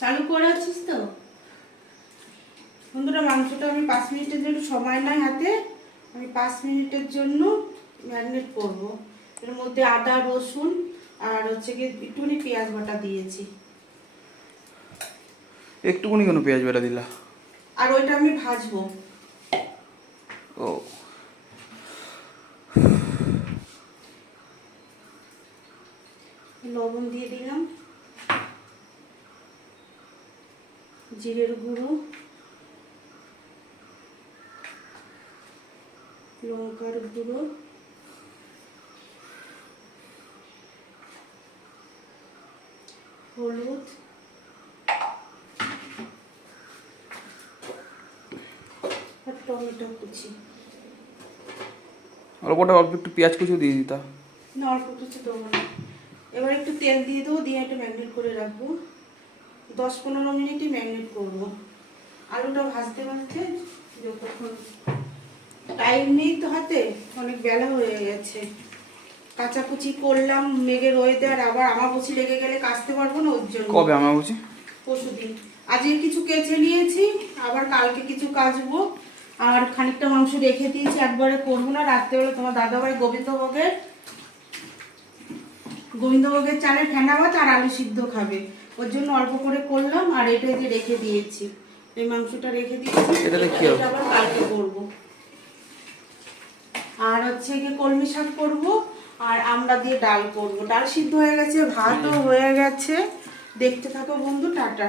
চালু করে আছিস তো বন্ধুরা? মাংসটা আমি 5 মিনিটের জন্য সময় নাই হাতে, আমি 5 মিনিটের জন্য ম্যারিনেট করব। এর মধ্যে আদা রসুন আর হচ্ছে কি একটুখানি পেঁয়াজ বাটা দিয়েছি। একটুখানি কেন পেঁয়াজ বাটা দিলা? আর ওইটা আমি ভাজবো। ও লবণ দিয়ে দিলাম, জিরের গুঁড়ো, লঙ্কার গুঁড়ো, হলুদ, আর টমেটো কুচি। অল্প একটু পেঁয়াজ কুচিও দিয়ে দিতা। না, অল্প কিছু দেবো না। এবার একটু তেল দিয়ে দেবো, দিয়ে একটু ম্যারিনেট করে রাখবো। 10-15 মিনিটই ম্যারিনেট করবো। আলুটা ভাজতে ভাজতে যতক্ষণ টাইম নেই তো হাতে, অনেক বেলা হয়ে গেছে। কাচাকুচি করলাম মেঘের ওয়েদার, আবার আমাবস্যা লেগে গেলে কাচতে পারবো না, ওর জন্য। কবে আমাবস্যা? পরশুদিন। আজকে কিছু কেচে নিয়েছি, আবার কালকে কিছু কাচবো। আর খানিকটা মাংস রেখে দিয়েছি, একবারে করবো না। রাত্রেবেলা তোমার দাদাভাই গোবিন্দভোগের চালের ফেনা ভাত আর আলু সিদ্ধ খাবে, ওর জন্য অল্প করে করলাম। আর এটা যে রেখে দিয়েছি, এই মাংসটা রেখে দিয়েছি, এটা আবার কালকে করবো। আর হচ্ছে গিয়ে কলমি শাক করবো, আর আমড়া দিয়ে ডাল করবো। ডাল সিদ্ধ হয়ে গেছে, ভাতও হয়ে গেছে। দেখতে থাকো বন্ধু, টাটা।